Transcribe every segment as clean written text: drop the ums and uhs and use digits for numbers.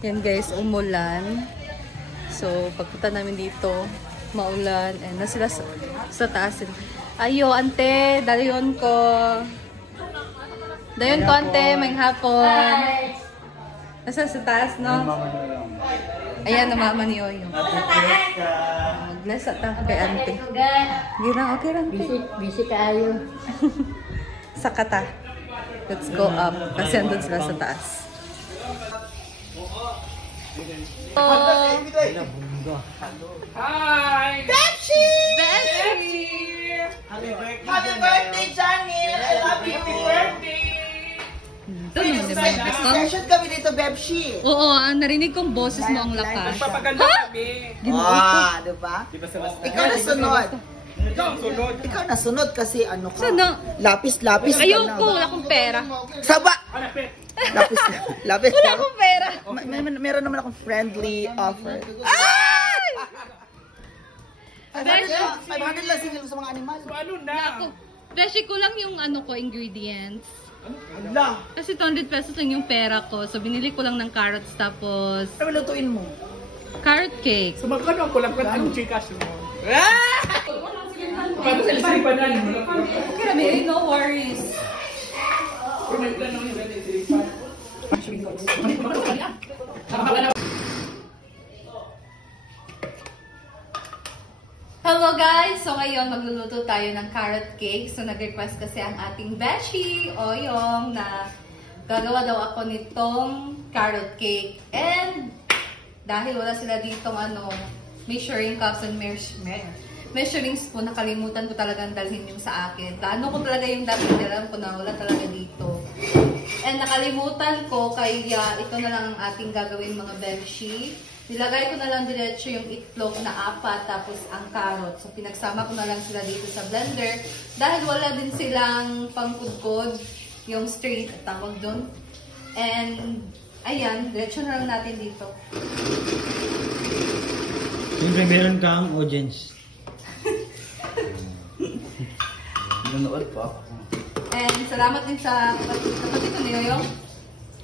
Yan guys, umulan. So, pagpunta namin dito, maulan. And na sila sa taas. Ayo, ante, dayon ko. Dayon ko, ante, may hapon. Nasa sa taas, no? Ayan, namama ni Oyo. Mag-bless at kay ante. Girang, okay lang, ante. Busy kayo. Sa kata. Let's go up. Kasi andun sila sa taas. Hi! Betsy! Betsy! Happy birthday, Johnny! I love you! Happy birthday! Session kami dito, Betsy. Oo, narinig kong boses mo ang lakas. Papaganda kami. Ah, diba? Diba sa last Ikaw nasunod. Ikaw ang sunod. Ikaw nasunod kasi ano ka? Sana? Lapis-lapis ka na. Ayoko, wala akong pera. Saba! Hanapit. Lapis. Wala akong pera. Meron naman akong friendly offer. Ay! 500 lang singil sa mga animal. So ano na? Ako, Beshi ko lang yung ano ko, ingredients. Ala! Kasi 200 pesos lang yung pera ko. So, binili ko lang ng carrots tapos Ano lutuin mo? carrot cake. So magkano ang kulang ang chikas mo? Paano sa isipan na? Okay na, babe. No worries. May plano yung sa isipan. Hello guys! So ngayon magluluto tayo ng carrot cake. So nag-request kasi ang ating Beshi, Oyong, na gagawa daw ako nitong carrot cake. And dahil wala sila ditong measuring cups and measuring spoon, nakalimutan ko talagang dalhin yung sa akin. Plano ko talaga yung dapat alam ko na wala talaga dito. And nakalimutan ko, kaya ito na lang ang ating gagawin mga Beshi. Nilagay ko na lang diretso yung itlog na 4 tapos ang carrot. So pinagsama ko na lang sila dito sa blender dahil wala din silang pangkudkod, yung straight at tawag doon. And ayan, diretso na lang natin dito. Siyempre meron kang audience. Nanonood pa ako. And salamat din sa kapatid ni Oyong.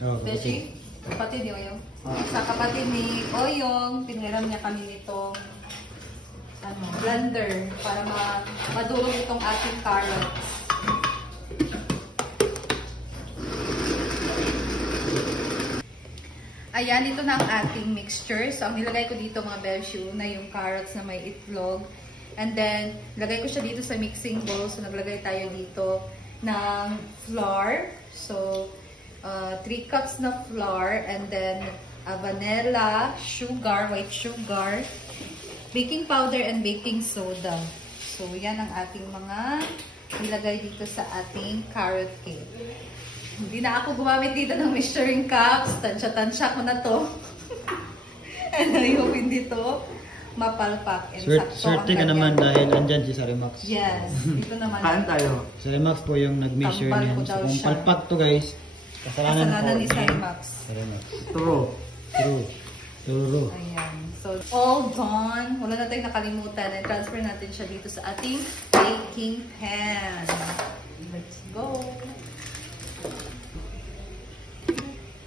Oh, Beshi, kapatid ni Oyong. Sa kapatid ni Oyong, piniram niya kami nitong blender para madurog itong ating carrots. Ayan, ito na ang ating mixture. So, ang nilagay ko dito mga Beshi, na yung carrots na may itlog. And then, nilagay ko siya dito sa mixing bowl. So, naglagay tayo dito ng flour. So, 3 cups na flour. And then, vanilla, sugar, white sugar, baking powder, and baking soda. So, yan ang ating mga nilagay dito sa ating carrot cake. Hindi na ako gumamit dito ng measuring cups. Tansya-tansya ko na to. And I hope hindi to mapalpak. Swerte ka naman dahil andyan si Sarimax. Yes, dito naman. Kain tayo. Sarimax po yung nag-measure Tambal niyan. ko So, daw kung siya. palpak to guys, kasalanan po. Ni Sarimax. Sarimax. True. True. Ayan. So, all done. Wala na tayong nakalimutan. And transfer natin siya dito sa ating baking pan. Let's go.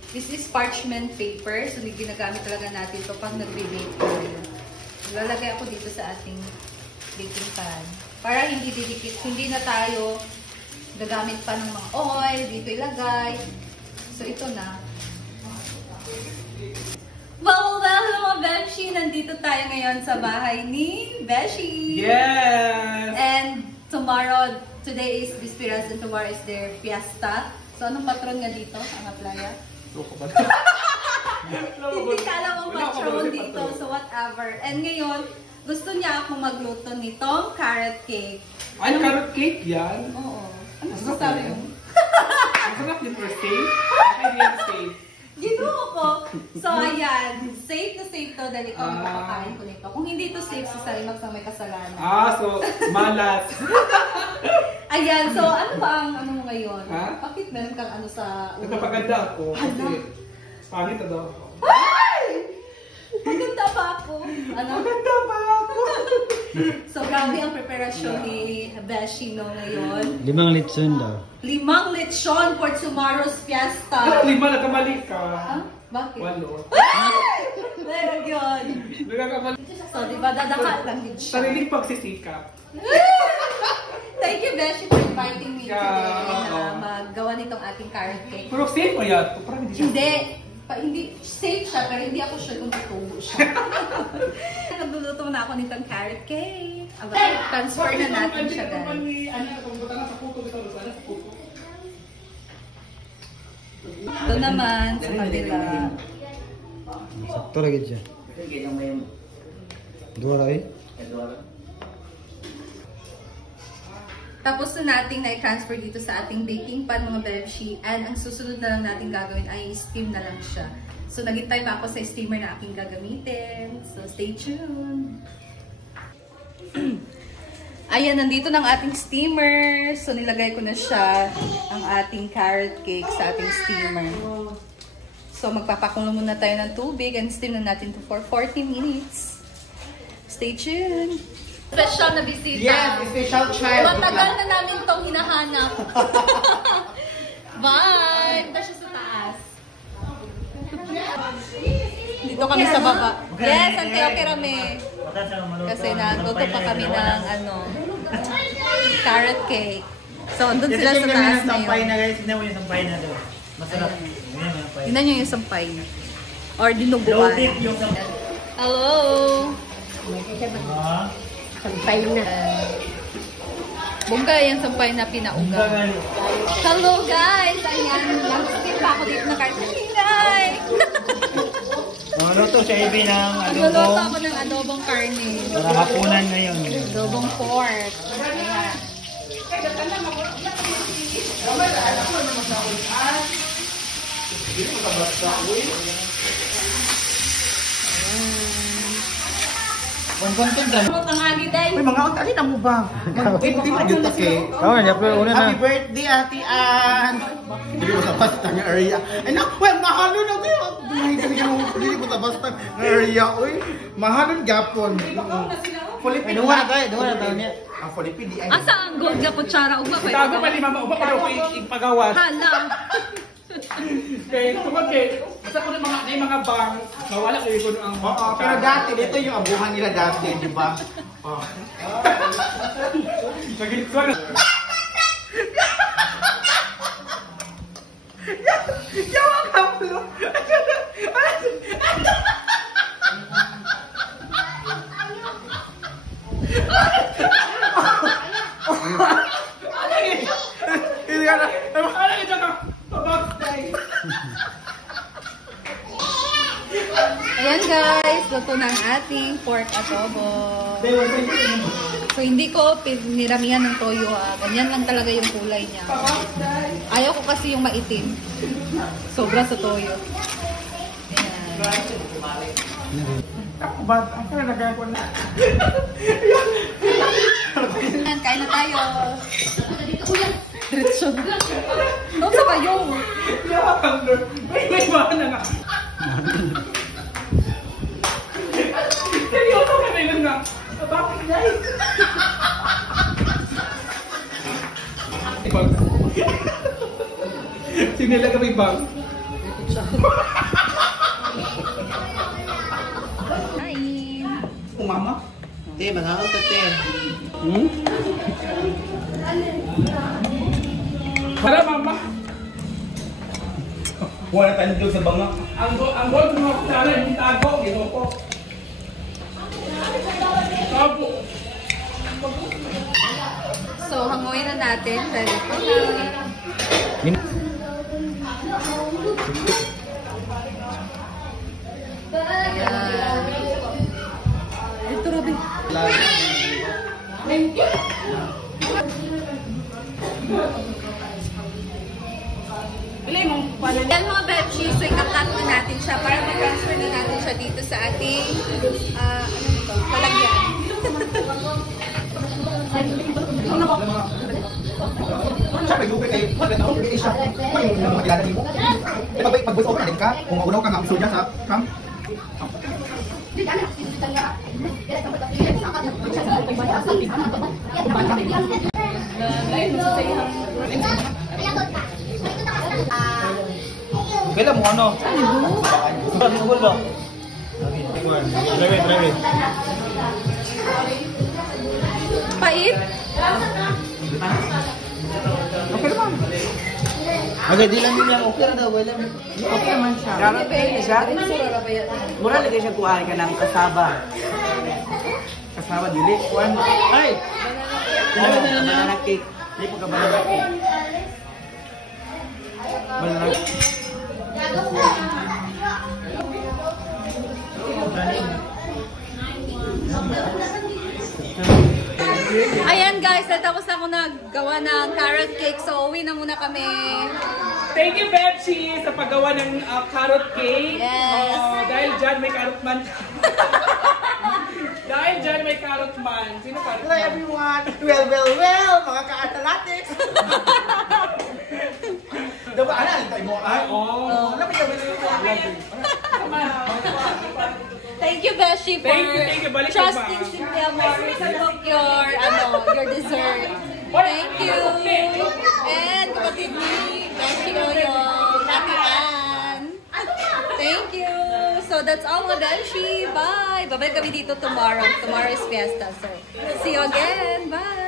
This is parchment paper. So, ginagamit talaga natin ito pag nagbe-bake tayo. Lalagay ako dito sa ating baking pan. Para hindi didikit. Hindi na tayo gagamit pa ng mga oil. Dito ilagay. So, ito na. Well, mga Beshi! Nandito tayo ngayon sa bahay ni Beshi! Yes! And tomorrow, today is Bispiras and tomorrow is their fiesta. So, anong patron nga dito? Ang playa? Hindi ka alam ang patron dito. So, whatever. And ngayon, gusto niya ako magluto nitong carrot cake. Ay, carrot cake yan? Oo. Ano sasabi mo? Ang sarap yun for safe. Okay, yan safe. Ginuho ko. So, ayan. Safe na safe to dahil ikaw ang papakain ko nito. Kung hindi to safe, si Sarimax na may kasalanan. So, malas. Ayan. So, ano ba ang ano mo ngayon? Ha? Bakit meron kang ano sa ulo? Nagpapaganda ako. Kasi, pangit na daw ako. Ay! Maganda pa ako. Ano? Maganda pa ako. So, grabe ang preparasyon ni Beshi no ngayon. 5 litson daw. 5 lechon for tomorrow's fiesta. Ano, 5 nagkamali ka. Ha? Bakit? Walo. Meron yun. So, di ba, dadaka lang din siya. Sariling pagsisikap. Thank you, Beshi, for inviting me Yeah, today na oo. maggawa nitong ating carrot cake. Pero safe mo yan. Parang hindi siya. Hindi safe siya, pero hindi ako sure kung tutubo siya. Nagluluto na ako nitong carrot cake. Transfer na natin siya, guys. Ito naman, sa kabila. Sakto lagi siya. Dua ra eh. Tapos na natin na-transfer dito sa ating baking pan, mga Bevshi. And ang susunod na lang natin gagawin ay steam na lang siya. So, naghintay pa ako sa steamer na aking gagamitin. So, stay tuned! Ayan, nandito ng ating steamer. So, nilagay ko na siya, ang ating carrot cake sa ating steamer. So, magpapakulo muna tayo ng tubig and steam na natin to for 40 minutes. Stay tuned! Special na bisita. Yes, special child. Matagal na namin itong hinahanap. Bye! Punta siya sa taas. Dito kami sa baba. Yes, ante, okay rame. Kasi nagluto pa kami ng carrot cake. So, andun sila sa taas na Sampay yun. na guys. Tignan mo yung sampay na doon. Masarap. Tignan mo yung sampay. Tingnan nyo yung sampay niya. Or dinuguan. Low-tip yung sampay. Hello! Sampay na. Bungka yung sampay na pinauga. Hello guys! Ayan, nag-steam pa ako dito na karne. Luto siya Ibi ng Nagluluto adobong. ako ng adobong karne. Para hapunan ngayon. Adobong pork. Ayan. Ang agi day. Uy, mga unta, alin mo ba? Mag-birthday mo dito kay. Tama na, pero una na. Happy birthday, Ate Ann! Dili ko sa basta ng area. Ay na, well, mahalo na kayo. Dili ko sa basta ng area. Uy, mahalo gapon. Philippine Dunga na tayo, dunga na tayo niya. Ang Philippine, di ay. Asa ang gold na kutsara? Ugma pa Tago pa ni Mama. Uba pa ako ipagawas. Hala. Kaya tungkol kay, basta ko na mga bang, mawala kayo ko ang Oo, pero dati, dito yung abuhan nila dati, di ba? Oh. Naging ko na. Yawa ka mo! Hindi ka na. Ano ito ka? Pabagstay. Ayan guys, luto ng ating pork adobo. So hindi ko niramihan ng toyo ha. Ganyan lang talaga yung kulay niya. Ayaw ko kasi yung maitim. Sobra sa toyo. Ayan. Ako ba? Ako na nagagawa na. Ayan, kain na tayo. Diretso. Ano sa kayo? Yawa kang Lord. May bahan na nga. Seryoso ka na yun nga. Bakit guys? Bag. Sinila ka may bag. Kain. Umama? Hindi, manangat te. Tara mama. Wala tayo doon sa banga. Ang gold mga kutsara, hindi tago. Ginoko. Tago. So, hanguin na natin. Dahil ito na. Ayan. Ito, Robin. Yan mga Bevchi, so ikakat na natin siya para ma-transfer na natin siya dito sa ating lalagyan. Siyempre, yung kay wala na ako siya. Uy, yung mga kilala mo. Eh, pag voice over na din ka, kung maunaw ka nga episode sa Cam. Bila mo ano? Bubol ba? Okay, try it. Pait? Okay naman. Okay, di lang din lang. Okay na daw. Wala. Okay naman siya. Carrot cake na siya. Mura lagi siya kuhaan ka ng kasaba. Kasaba dili. Kuhaan. Ay! Banana cake. Hindi po ka banana cake. Banana cake. Ayan guys, natapos na ako naggawa ng carrot cake. So, uwi na muna kami. Thank you, Betsy, sa paggawa ng carrot cake. Yes. Dahil dyan may carrot man. Dahil dyan may carrot man. Sino carrot Hello man? everyone! Well! Mga ka-atalatics! Diba, ano? Tayo mo. Ay, Oh. Alam mo yung Thank you, Beshi, for Thank you. Balik ka ba? trusting Cynthia Morris to cook your dessert. Thank you. And kapatid ni Beshi Oyong, Nati Ann. Thank you. So that's all mga Beshi. Bye. Babalik kami dito tomorrow. Tomorrow is fiesta. So see you again. Bye.